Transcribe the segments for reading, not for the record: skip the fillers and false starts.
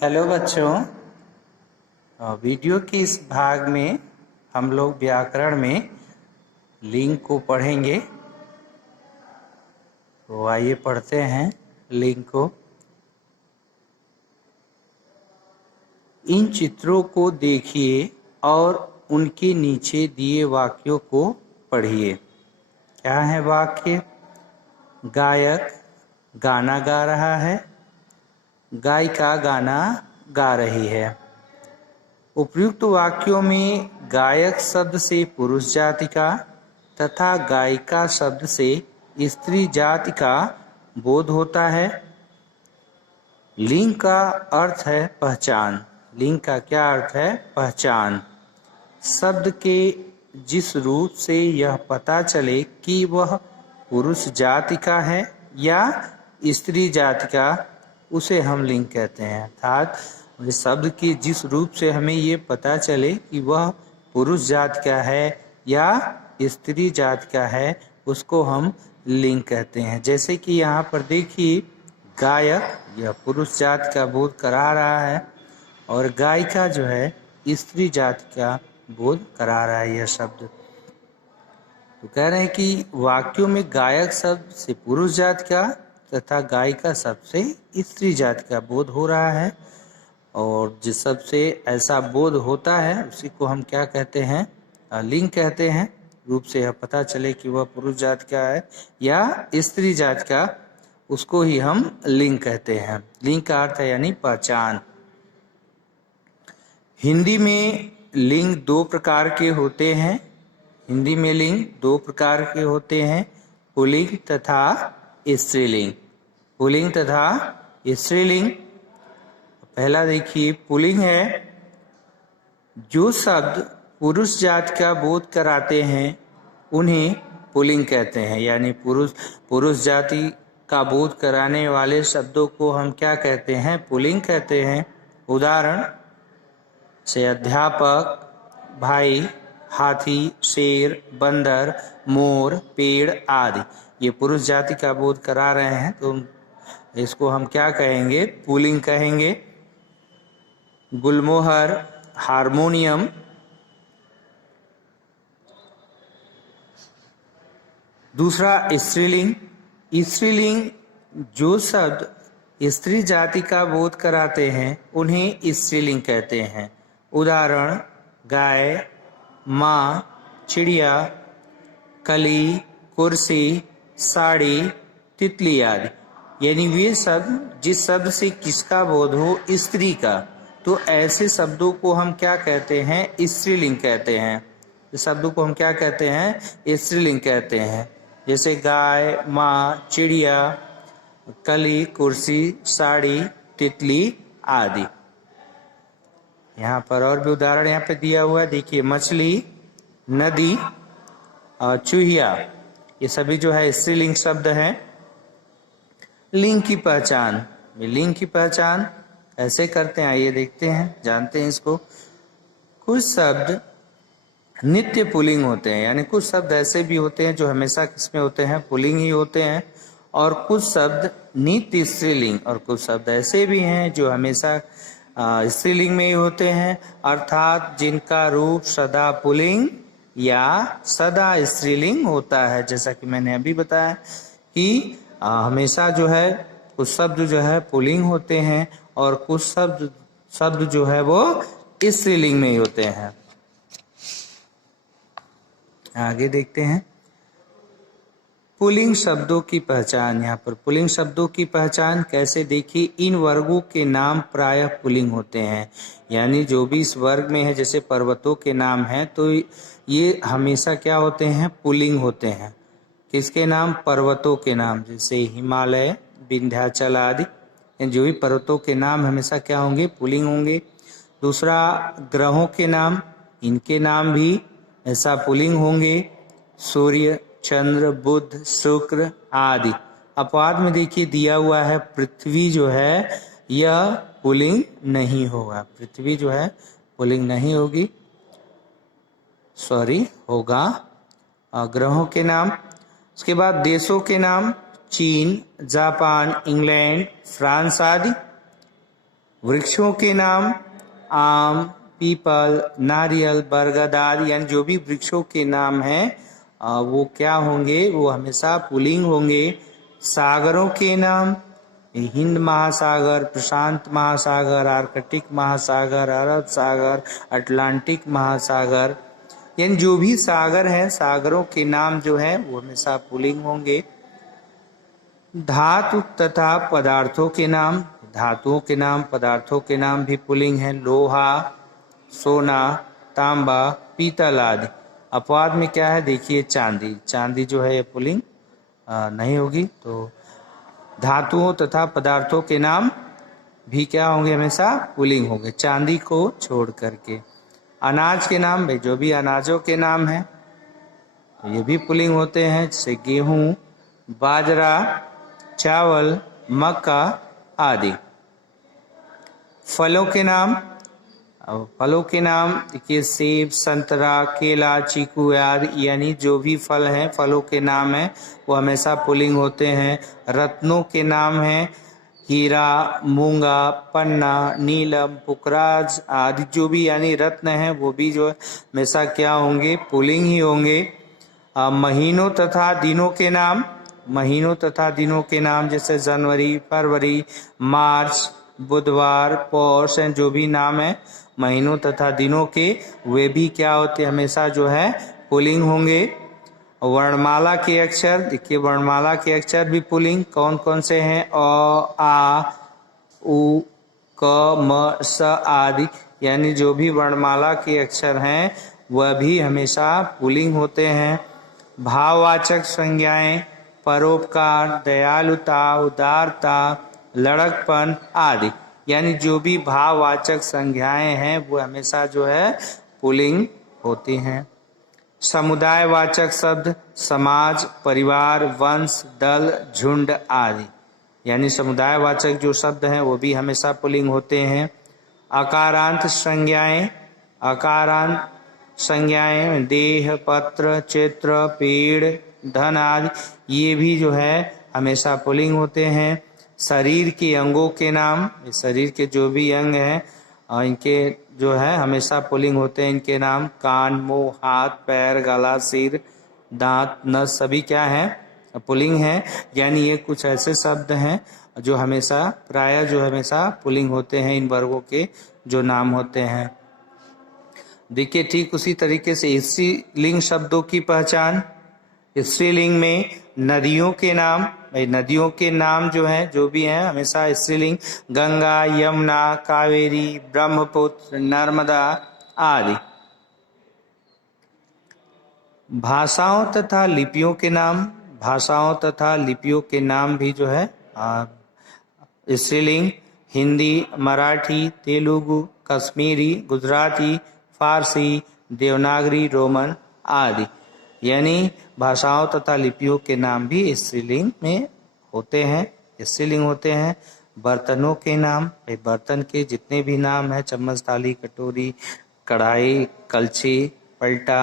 Hello बच्चों, video के इस भाग में हम लोग व्याकरण में लिंग को पढ़ेंगे। तो आइए पढ़ते हैं लिंग को। इन चित्रों को देखिए और उनके नीचे दिए वाक्यों को पढ़िए। क्या है वाक्य? गायक गाना गा रहा है, गायिका गाना गा रही है। उपर्युक्त वाक्यों में गायक शब्द से पुरुष जाति का तथा गायिका शब्द से स्त्री जाति का बोध होता है। लिंग का अर्थ है पहचान। लिंग का क्या अर्थ है? पहचान। शब्द के जिस रूप से यह पता चले कि वह पुरुष जाति का है या स्त्री जाति का, उसे हम लिंग कहते हैं। अर्थात शब्द के जिस रूप से हमें ये पता चले कि वह पुरुष जाति का है या स्त्री जाति का है, उसको हम लिंग कहते हैं। जैसे कि यहाँ पर देखिए, गायक यह पुरुष जाति का बोध करा रहा है और गायिका जो है स्त्री जाति का बोध करा रहा है। यह शब्द तो कह रहे हैं कि वाक्यों में गायक शब्द से पुरुष जाति का तथा गायिका शब्द से स्त्री जाति का बोध हो रहा है। और जिस शब्द से ऐसा बोध होता है उसी को हम क्या कहते हैं? लिंग कहते हैं। रूप से यह पता चले कि वह पुरुष जाति का है या स्त्री जाति का, उसको ही हम लिंग कहते हैं। लिंग का अर्थ है यानी पहचान। हिंदी में लिंग दो प्रकार के होते हैं। हिंदी में लिंग दो प्रकार के होते हैं, पुल्लिंग तथा स्त्रीलिंग। पुल्लिंग तथा स्त्रीलिंग। पहला देखिए, पुल्लिंग है जो शब्द पुरुष जाति का बोध कराते हैं उन्हें पुल्लिंग कहते हैं। यानी पुरुष जाति का बोध कराने वाले शब्दों को हम क्या कहते हैं? पुल्लिंग कहते हैं। उदाहरण से अध्यापक, भाई, हाथी, शेर, बंदर, मोर, पेड़ आदि ये पुरुष जाति का बोध करा रहे हैं, तो इसको हम क्या कहेंगे? पुल्लिंग कहेंगे। गुलमोहर, हारमोनियम, दूसरा स्त्रीलिंग। स्त्रीलिंग जो शब्द स्त्री जाति का बोध कराते हैं उन्हें स्त्रीलिंग कहते हैं। उदाहरण गाय, माँ, चिड़िया, कली, कुर्सी, साड़ी, तितली आदि। यानी वे शब्द जिस शब्द से किसका बोध हो? स्त्री का, तो ऐसे शब्दों को हम क्या कहते हैं? स्त्रीलिंग कहते हैं। इस शब्दों को हम क्या कहते हैं? स्त्रीलिंग कहते हैं। जैसे गाय, माँ, चिड़िया, कली, कुर्सी, साड़ी, तितली आदि। यहाँ पर और भी उदाहरण यहाँ पे दिया हुआ है, देखिए मछली, नदी और चूहिया, ये सभी जो है स्त्रीलिंग शब्द हैं। लिंग की पहचान। लिंग की पहचान ऐसे करते हैं, आइए देखते हैं, जानते हैं इसको। कुछ शब्द नित्य पुल्लिंग होते हैं, यानी कुछ शब्द ऐसे भी होते हैं जो हमेशा किसमें होते हैं? पुल्लिंग ही होते हैं। और कुछ शब्द नित्य स्त्रीलिंग, और कुछ शब्द ऐसे भी हैं जो हमेशा स्त्रीलिंग में ही होते हैं, अर्थात जिनका रूप सदा पुल्लिंग या सदा स्त्रीलिंग होता है। जैसा कि मैंने अभी बताया कि हमेशा जो है कुछ शब्द जो है पुल्लिंग होते हैं और कुछ शब्द जो है वो स्त्रीलिंग में ही होते हैं। आगे देखते हैं पुल्लिंग शब्दों की पहचान। यहाँ पर पुल्लिंग शब्दों की पहचान कैसे? देखिए, इन वर्गों के नाम प्रायः पुल्लिंग होते हैं। यानी जो भी इस वर्ग में है, जैसे पर्वतों के नाम हैं, तो ये हमेशा क्या होते हैं? पुल्लिंग होते हैं। किसके नाम? पर्वतों के नाम, जैसे हिमालय, विंध्याचल आदि। जो भी पर्वतों के नाम हमेशा क्या होंगे? पुल्लिंग होंगे। दूसरा, ग्रहों के नाम, इनके नाम भी ऐसा पुल्लिंग होंगे। सूर्य, चंद्र, बुध, शुक्र आदि। अपवाद में देखिए दिया हुआ है पृथ्वी जो है यह पुल्लिंग नहीं होगा। पृथ्वी जो है पुल्लिंग नहीं होगी, होगा। ग्रहों के नाम। उसके बाद देशों के नाम, चीन, जापान, इंग्लैंड, फ्रांस आदि। वृक्षों के नाम आम, पीपल, नारियल, बरगद आदि, यानी जो भी वृक्षों के नाम हैं वो क्या होंगे, वो हमेशा पुल्लिंग होंगे। सागरों के नाम हिंद महासागर, प्रशांत महासागर, आर्कटिक महासागर, अरब सागर, अटलांटिक महासागर, यानी जो भी सागर हैं सागरों के नाम जो है वो हमेशा पुल्लिंग होंगे। धातु तथा पदार्थों के नाम, धातुओं के नाम, पदार्थों के नाम भी पुल्लिंग हैं। लोहा, सोना, तांबा, पीतल आदि। अपवाद में क्या है, देखिए चांदी, चांदी जो है ये पुल्लिंग नहीं होगी। तो धातुओं तथा पदार्थों के नाम भी क्या होंगे, हमेशा पुल्लिंग होंगे, चांदी को छोड़ करके। अनाज के नाम, भाई जो भी अनाजों के नाम हैं तो ये भी पुल्लिंग होते हैं, जैसे गेहूं, बाजरा, चावल, मक्का आदि। फलों के नाम, अब फलों के नाम देखिए सेब, संतरा, केला, चीकू आदि, यानी जो भी फल हैं फलों के नाम हैं वो हमेशा पुल्लिंग होते हैं। रत्नों के नाम हैं हीरा, मूंगा, पन्ना, नीलम, पुखराज आदि, जो भी यानी रत्न हैं वो भी जो है हमेशा क्या होंगे, पुल्लिंग ही होंगे। महीनों तथा दिनों के नाम, महीनों तथा दिनों के नाम जैसे जनवरी, फरवरी, मार्च, बुधवार, पौष, जो भी नाम है महीनों तथा दिनों के, वे भी क्या होते हमेशा जो है पुल्लिंग होंगे। वर्णमाला के अक्षर, देखिए वर्णमाला के अक्षर भी पुल्लिंग कौन कौन से हैं, अ, आ, उ, क, म, स आदि, यानी जो भी वर्णमाला के अक्षर हैं वह भी हमेशा पुल्लिंग होते हैं। भाववाचक संज्ञाएं परोपकार, दयालुता, उदारता, लड़कपन आदि, यानी जो भी भाववाचक संज्ञाएं हैं वो हमेशा जो है पुल्लिंग होती हैं। समुदायवाचक शब्द समाज, परिवार, वंश, दल, झुंड आदि, यानी समुदायवाचक जो शब्द हैं वो भी हमेशा पुल्लिंग होते हैं। आकारांत संज्ञाएं, आकारांत संज्ञाएं देह, पत्र, चित्र, पेड़, धन आदि, ये भी जो है हमेशा पुल्लिंग होते हैं। शरीर के अंगों के नाम, शरीर के जो भी अंग हैं इनके जो है हमेशा पुल्लिंग होते हैं। इनके नाम कान, मुंह, हाथ, पैर, गला, सिर, दांत, नस सभी क्या है, पुल्लिंग है। यानी ये कुछ ऐसे शब्द हैं जो हमेशा प्रायः जो हमेशा पुल्लिंग होते हैं, इन वर्गों के जो नाम होते हैं। देखिए ठीक उसी तरीके से स्त्रीलिंग शब्दों की पहचान, स्त्रीलिंग में नदियों के नाम, भाई नदियों के नाम जो हैं जो भी हैं हमेशा स्त्रीलिंग, गंगा, यमुना, कावेरी, ब्रह्मपुत्र, नर्मदा आदि। भाषाओं तथा लिपियों के नाम, भाषाओं तथा लिपियों के नाम भी जो है स्त्रीलिंग, हिंदी, मराठी, तेलुगु, कश्मीरी, गुजराती, फारसी, देवनागरी, रोमन आदि, यानी भाषाओं तथा लिपियों के नाम भी स्त्रीलिंग में होते हैं, स्त्रीलिंग होते हैं। बर्तनों के नाम, बर्तन के जितने भी नाम हैं चम्मच, थाली, कटोरी, कढ़ाई, कलछी, पलटा,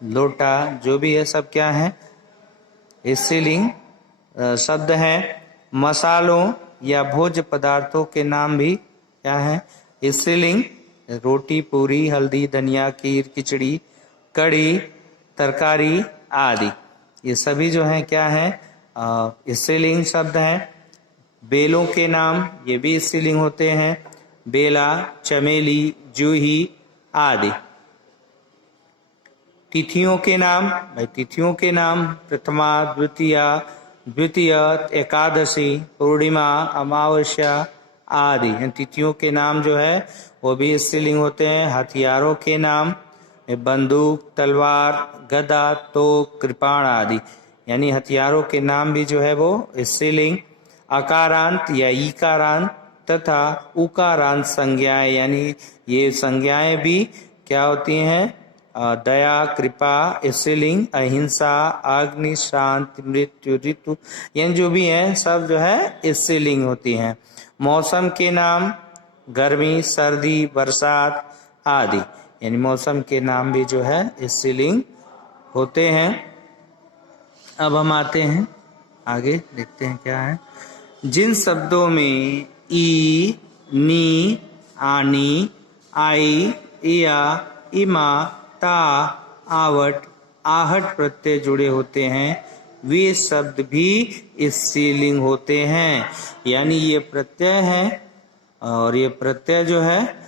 लोटा, जो भी है सब क्या है स्त्रीलिंग शब्द हैं। मसालों या भोज्य पदार्थों के नाम भी क्या है स्त्रीलिंग, रोटी, पूरी, हल्दी, धनिया, खीर, खिचड़ी, कढ़ी, तरकारी आदि, ये सभी जो हैं क्या है स्त्रीलिंग शब्द हैं। बेलों के नाम, ये भी स्त्रीलिंग होते हैं, बेला, चमेली, जूही आदि। तिथियों के नाम, भाई तिथियों के नाम प्रथमा, द्वितीया, द्वितीय, एकादशी, पूर्णिमा, अमावस्या आदि, तिथियों के नाम जो है वो भी स्त्रीलिंग होते हैं। हथियारों के नाम बंदूक, तलवार, गदा, तोप, कृपाण आदि, यानी हथियारों के नाम भी जो है वो स्त्रीलिंग। अकारांत या ईकारांत तथा उकारांत संज्ञाएं, यानी ये संज्ञाएं भी क्या होती हैं दया, कृपा स्त्रीलिंग, अहिंसा, अग्नि, शांति, मृत्यु, ऋतु, यानी जो भी हैं सब जो है स्त्रीलिंग होती हैं। मौसम के नाम गर्मी, सर्दी, बरसात आदि, यानी मौसम के नाम भी जो है स्त्रीलिंग होते हैं। अब हम आते हैं आगे, देखते हैं क्या है। जिन शब्दों में ई, नी, आनी, आई, इया, इमा, ता, आवट, आहट प्रत्यय जुड़े होते हैं, वे शब्द भी स्त्रीलिंग होते हैं। यानी ये प्रत्यय हैं और ये प्रत्यय जो है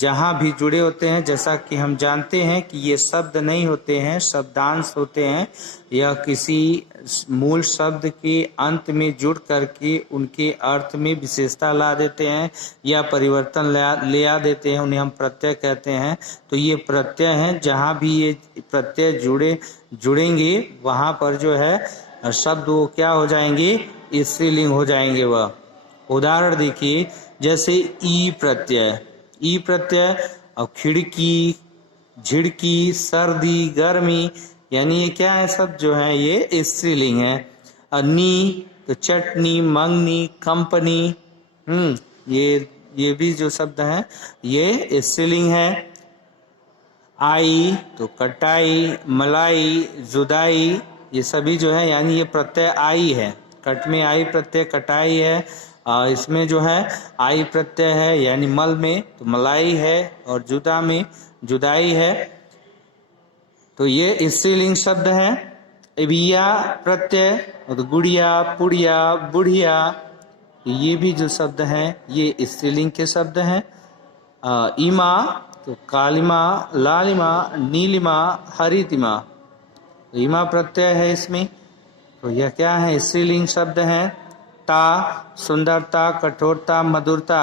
जहां भी जुड़े होते हैं, जैसा कि हम जानते हैं कि ये शब्द नहीं होते हैं, शब्दांश होते हैं। यह किसी मूल शब्द के अंत में जुड़ करके उनके अर्थ में विशेषता ला देते हैं या परिवर्तन ले आ देते हैं, उन्हें हम प्रत्यय कहते हैं। तो ये प्रत्यय हैं, जहां भी ये प्रत्यय जुड़ेंगे वहां पर जो है शब्द वो क्या हो जाएंगे, स्त्रीलिंग हो जाएंगे। वह उदाहरण देखिए, जैसे ई प्रत्यय, ई प्रत्यय और खिड़की, झिड़की, सर्दी, गर्मी, यानी ये क्या है, सब जो है ये स्त्रीलिंग है। नी तो चटनी, मंगनी, कंपनी, ये भी जो शब्द हैं ये स्त्रीलिंग है। आई तो कटाई, मलाई, जुदाई, ये सभी जो है यानी ये प्रत्यय आई है। कट में आई प्रत्यय कटाई है, इसमें जो है आई प्रत्यय है यानी मल में तो मलाई है, और जुदा में जुदाई है। तो ये स्त्रीलिंग शब्द है। इबिया प्रत्यय तो गुड़िया, पुड़िया, बुढ़िया, ये भी जो शब्द हैं ये स्त्रीलिंग के शब्द हैं। इमा तो कालिमा, लालिमा, नीलिमा, हरितिमा, तो इमा प्रत्यय है इसमें, तो यह क्या है, स्त्रीलिंग शब्द है। ता सुंदरता, कठोरता, मधुरता,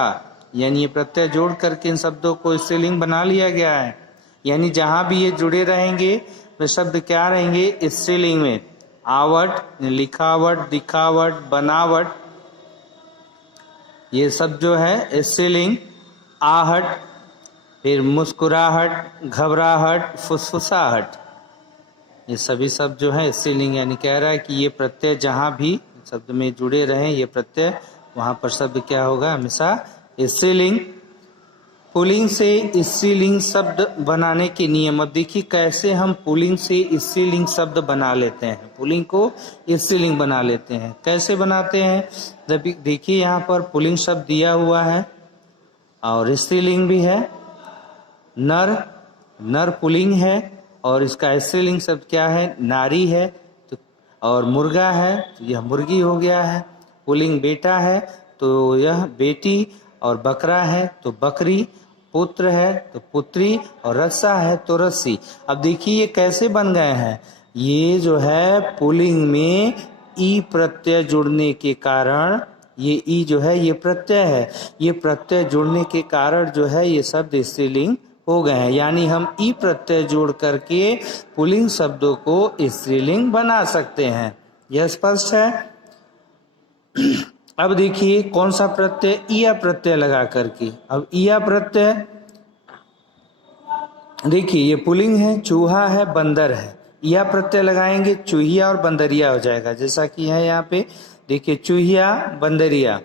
यानी ये प्रत्यय जोड़ करके इन शब्दों को स्त्रीलिंग बना लिया गया है। यानी जहां भी ये जुड़े रहेंगे वे शब्द क्या रहेंगे, स्त्रीलिंग में। आवट, लिखावट, दिखावट, बनावट, ये सब जो है स्त्रीलिंग। आहट, फिर मुस्कुराहट, घबराहट, फुसफुसाहट, ये सभी शब्द जो है स्त्रीलिंग। यानी कह रहा है कि ये प्रत्यय जहां भी शब्द में जुड़े रहें ये प्रत्यय, वहां पर शब्द क्या होगा, हमेशा स्त्रीलिंग। पुल्लिंग से स्त्रीलिंग शब्द बनाने के नियम। अब देखिए कैसे हम पुल्लिंग से स्त्रीलिंग शब्द बना लेते हैं, पुल्लिंग को स्त्रीलिंग बना लेते हैं। कैसे बनाते हैं, जब देखिए यहाँ पर पुल्लिंग शब्द दिया हुआ है और स्त्रीलिंग भी है। नर पुल्लिंग है और इसका स्त्रीलिंग शब्द क्या है, नारी है। तो और मुर्गा है तो यह मुर्गी हो गया है। पुल्लिंग बेटा है तो यह बेटी, और बकरा है तो बकरी, पुत्र है तो पुत्री, और रस्सा है तो रस्सी। अब देखिए ये कैसे बन गए हैं, ये जो है पुल्लिंग में ई प्रत्यय जुड़ने के कारण, ये ई जो है ये प्रत्यय है, ये प्रत्यय जुड़ने के कारण जो है ये शब्द स्त्रीलिंग हो गए हैं। यानी हम ई प्रत्यय जोड़ करके पुल्लिंग शब्दों को स्त्रीलिंग बना सकते हैं। यह स्पष्ट है। अब देखिए कौन सा प्रत्यय, इया प्रत्यय लगा करके। अब इया प्रत्यय देखिए ये पुल्लिंग है, चूहा है, बंदर है, इया प्रत्यय लगाएंगे चूहिया और बंदरिया हो जाएगा। जैसा कि है यहाँ पे देखिए, चूहिया, बंदरिया,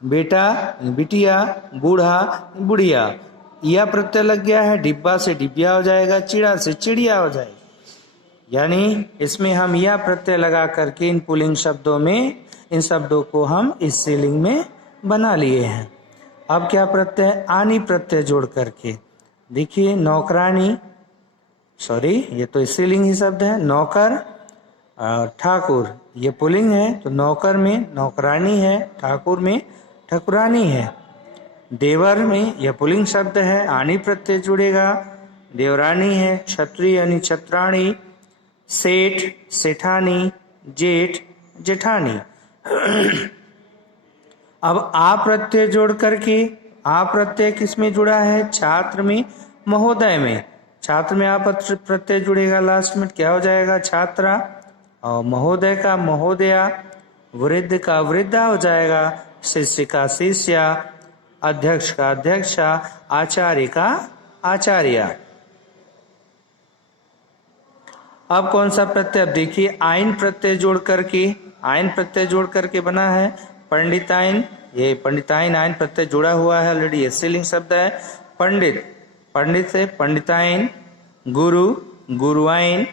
बेटा, बिटिया, बूढ़ा, बुढ़िया, इया प्रत्यय लग गया है, डिब्बा से डिबिया हो जाएगा, चिड़ा से चिड़िया हो जाएगा। यानी इसमें हम यह प्रत्यय लगा करके इन पुल्लिंग शब्दों में इन शब्दों को हम स्त्रीलिंग में बना लिए हैं। अब क्या प्रत्यय, आनी प्रत्यय जोड़ करके देखिए, नौकरानी, सॉरी ये तो स्त्रीलिंग ही शब्द है। नौकर, ठाकुर, ये पुल्लिंग है तो नौकर में नौकरानी है, ठाकुर में ठकुरानी है। देवर में यह पुल्लिंग शब्द है, आनी प्रत्यय जुड़ेगा, देवरानी है। छत्री यानी छत्राणी, सेठ, सेठानी, जेठ, जेठानी। अब आ प्रत्यय जोड़ करके, आ प्रत्यय किसमें जुड़ा है, छात्र में, महोदय में। छात्र में आ प्रत्यय जुड़ेगा, लास्ट में क्या हो जाएगा, छात्रा, और महोदय का महोदया, वृद्ध का वृद्धा हो जाएगा, शिष्य का शिष्या, अध्यक्ष का अध्यक्षा, आचार्य का आचार्या। अब कौन सा प्रत्यय, अब देखिए आइन प्रत्यय जोड़ करके, आइन प्रत्यय जोड़ करके बना है पंडिताइन। ये पंडिताइन आइन प्रत्यय जुड़ा हुआ है ऑलरेडी, ये स्त्रीलिंग शब्द है। पंडित, पंडित से पंडिताइन, गुरु, गुरुआइन,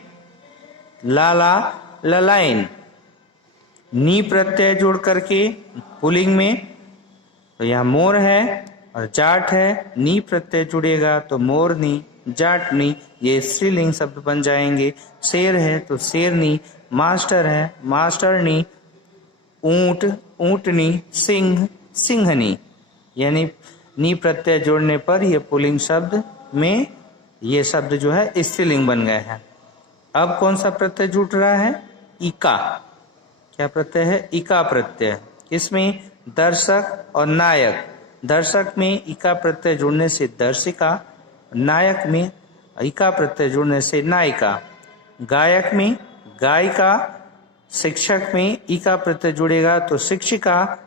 लाला, ललाइन। नी प्रत्यय जोड़ करके पुल्लिंग में तो यहाँ मोर है और जाट है, नी प्रत्यय जुड़ेगा तो मोरनी, जाटनी, ये स्त्रीलिंग शब्द बन जाएंगे। शेर है तो शेरनी, मास्टर है मास्टरनी, ऊंट ऊंटनी, सिंह सिंहनी, यानी नी प्रत्यय जोड़ने पर ये पुल्लिंग शब्द में ये शब्द जो है स्त्रीलिंग बन गए हैं। अब कौन सा प्रत्यय जुड़ रहा है? इका। क्या प्रत्यय है? इका प्रत्यय। इसमें दर्शक और नायक, दर्शक में इका प्रत्यय जुड़ने से दर्शिका, नायक में इका प्रत्यय जुड़ने से नायिका, गायक में गायिका, शिक्षक में इका प्रत्यय जुड़ेगा तो शिक्षिका,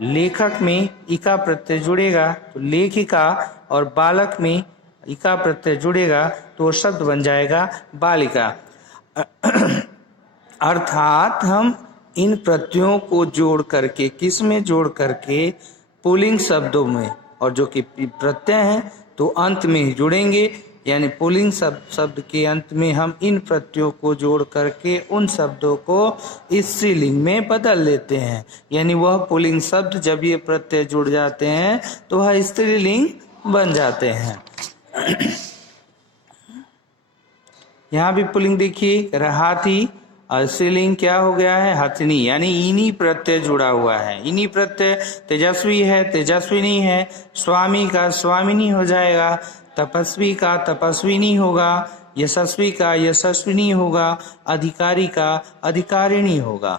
लेखक में इका प्रत्यय जुड़ेगा तो लेखिका, और बालक में इका प्रत्यय जुड़ेगा तो शब्द बन जाएगा बालिका। अर्थात हम इन प्रत्ययों को जोड़ करके, किस में जोड़ करके? पुल्लिंग शब्दों में, और जो कि प्रत्यय हैं तो अंत में ही जुड़ेंगे, यानी पुल्लिंग शब्द के अंत में हम इन प्रत्ययों को जोड़ करके उन शब्दों को स्त्रीलिंग में बदल लेते हैं। यानी वह पुल्लिंग शब्द जब ये प्रत्यय जुड़ जाते हैं तो वह स्त्रीलिंग बन जाते हैं। यहाँ भी पुल्लिंग देखिए, हाथी, और स्त्रीलिंग क्या हो गया है? हथनी, यानी इन्हीं प्रत्यय जुड़ा हुआ है। इन्हीं प्रत्यय, तेजस्वी है तेजस्विनी है, स्वामी का स्वामिनी हो जाएगा, तपस्वी का तपस्विनी होगा, यशस्वी का यशस्विनी होगा, अधिकारी का अधिकारिणी होगा,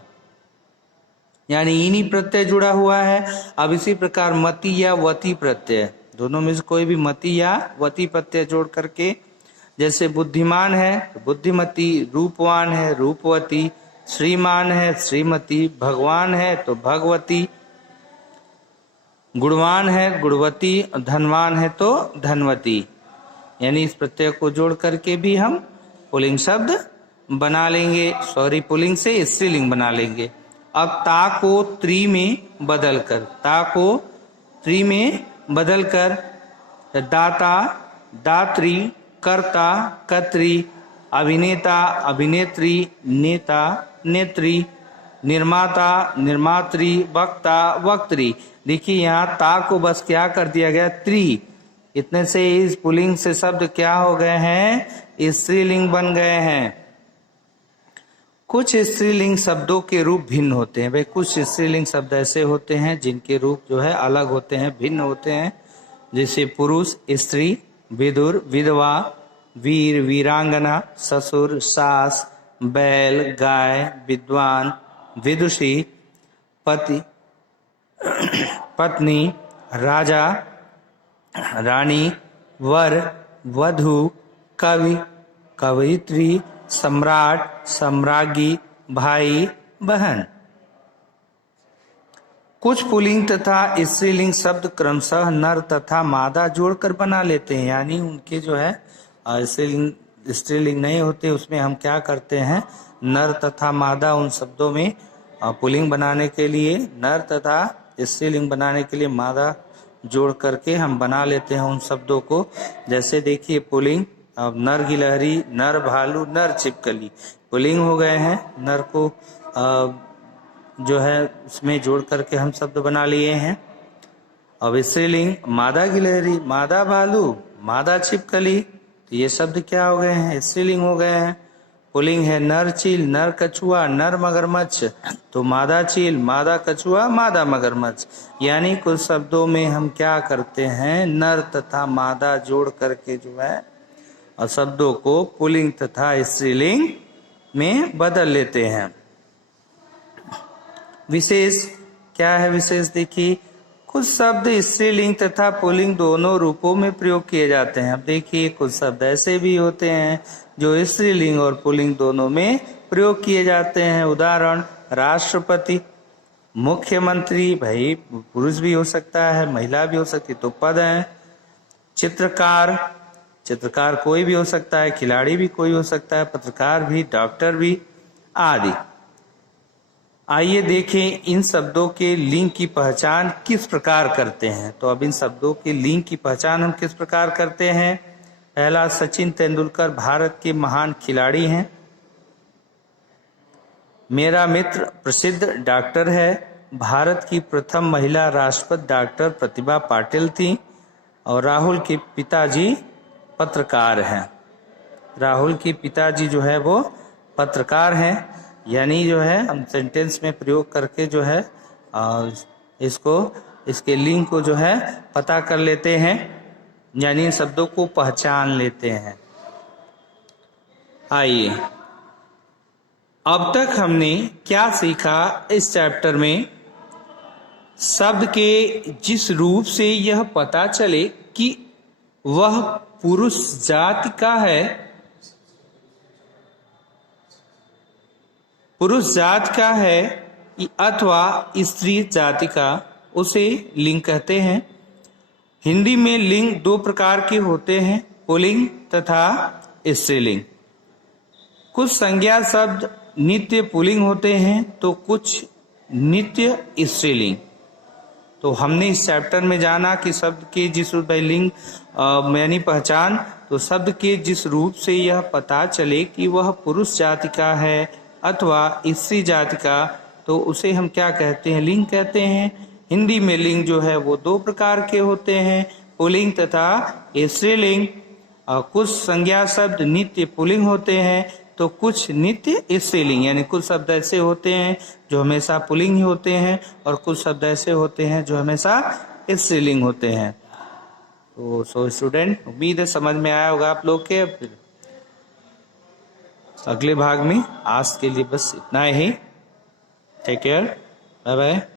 यानी इन्हीं प्रत्यय जुड़ा हुआ है। अब इसी प्रकार मति या वती प्रत्यय, दोनों में से कोई भी मति या वती प्रत्यय जोड़ करके, जैसे बुद्धिमान है तो बुद्धिमती, रूपवान है रूपवती, श्रीमान है श्रीमती, भगवान है तो भगवती, गुणवान है गुणवती, धनवान है तो धनवती, यानी इस प्रत्यय को जोड़ करके भी हम पुल्लिंग शब्द बना लेंगे, पुल्लिंग से स्त्रीलिंग बना लेंगे। अब ता को त्रि में बदल कर, ता को त्रि में बदल कर दाता दात्री, कर्ता कर्त्री, अभिनेता अभिनेत्री, नेता नेत्री, निर्माता निर्मात्री, वक्ता वक्त्री। देखिए यहाँ ता को बस क्या कर दिया गया? त्रि। इतने से इस पुल्लिंग से शब्द क्या हो गए हैं? स्त्रीलिंग बन गए हैं। कुछ स्त्रीलिंग शब्दों के रूप भिन्न होते हैं। भाई कुछ स्त्रीलिंग शब्द ऐसे होते हैं जिनके रूप जो है अलग होते हैं, भिन्न होते हैं, जैसे पुरुष स्त्री, विदुर विधवा, वीर वीरांगना, ससुर सास, बैल गाय, विद्वान विदुषी, पति पत्नी, राजा रानी, वर वधू, कवि कवयित्री, सम्राट सम्राज्ञी, भाई बहन। कुछ पुल्लिंग तथा स्त्रीलिंग शब्द क्रमशः नर तथा मादा जोड़कर बना लेते हैं, यानी उनके जो है स्त्रीलिंग नहीं होते, उसमें हम क्या करते हैं? नर तथा मादा उन शब्दों में पुल्लिंग बनाने के लिए, नर तथा स्त्रीलिंग बनाने के लिए मादा जोड़ करके हम बना लेते हैं उन शब्दों को। जैसे देखिए पुल्लिंग, अब नर गिलहरी, नर भालू, नर छिपकली पुल्लिंग हो गए हैं। नर को जो है उसमें जोड़ करके हम शब्द बना लिए हैं। अब स्त्रीलिंग मादा गिलहरी, मादा भालू, मादा छिपकली, तो ये शब्द क्या हो गए हैं? स्त्रीलिंग हो गए हैं। पुल्लिंग है नर चील, नर कछुआ, नर मगरमच्छ, तो मादा चील, मादा कछुआ, मादा मगरमच्छ। यानी कुछ शब्दों में हम क्या करते हैं? नर तथा मादा जोड़ करके जो है और शब्दों को पुल्लिंग तथा स्त्रीलिंग में बदल लेते हैं। विशेष क्या है? विशेष देखिए, कुछ शब्द स्त्रीलिंग तथा पुल्लिंग दोनों रूपों में प्रयोग किए जाते हैं। अब देखिए कुछ शब्द ऐसे भी होते हैं जो स्त्रीलिंग और पुल्लिंग दोनों में प्रयोग किए जाते हैं। उदाहरण, राष्ट्रपति, मुख्यमंत्री, भाई पुरुष भी हो सकता है महिला भी हो सकती है तो पद है। चित्रकार, चित्रकार कोई भी हो सकता है, खिलाड़ी भी कोई हो सकता है, पत्रकार भी, डॉक्टर भी आदि। आइए देखें इन शब्दों के लिंग की पहचान किस प्रकार करते हैं। तो अब इन शब्दों के लिंग की पहचान हम किस प्रकार करते हैं? पहला, सचिन तेंदुलकर भारत के महान खिलाड़ी हैं। मेरा मित्र प्रसिद्ध डॉक्टर है। भारत की प्रथम महिला राष्ट्रपति डॉक्टर प्रतिभा पाटिल थी और राहुल के पिताजी पत्रकार हैं। राहुल के पिताजी जो है वो पत्रकार हैं। यानी जो है हम सेंटेंस में प्रयोग करके जो है इसके लिंक को जो है पता कर लेते हैं, यानी शब्दों को पहचान लेते हैं। आइए, अब तक हमने क्या सीखा इस चैप्टर में? शब्द के जिस रूप से यह पता चले कि वह पुरुष जाति का है, अथवा स्त्री जाति का, उसे लिंग कहते हैं। हिंदी में लिंग दो प्रकार के होते हैं, पुल्लिंग तथा स्त्रीलिंग। कुछ संज्ञा शब्द नित्य पुल्लिंग होते हैं तो कुछ नित्य स्त्रीलिंग। तो हमने इस चैप्टर में जाना कि शब्द के जिस रूप लिंग यानी पहचान, तो शब्द के जिस रूप से यह पता चले कि वह पुरुष जाति का है अथवा स्त्री जाति का, तो उसे हम क्या कहते हैं? लिंग कहते हैं। हिंदी में लिंग जो है वो दो प्रकार के होते हैं, पुल्लिंग तथा स्त्रीलिंग। कुछ संज्ञा शब्द नित्य पुल्लिंग होते हैं तो कुछ नित्य स्त्रीलिंग, यानी कुछ शब्द ऐसे होते हैं जो हमेशा पुल्लिंग ही होते हैं और कुछ शब्द ऐसे होते हैं जो हमेशा स्त्रीलिंग होते हैं। तो सो स्टूडेंट, उम्मीद है समझ में आया होगा आप लोग के। अगले भाग में आज के लिए बस इतना ही। Take care, bye bye.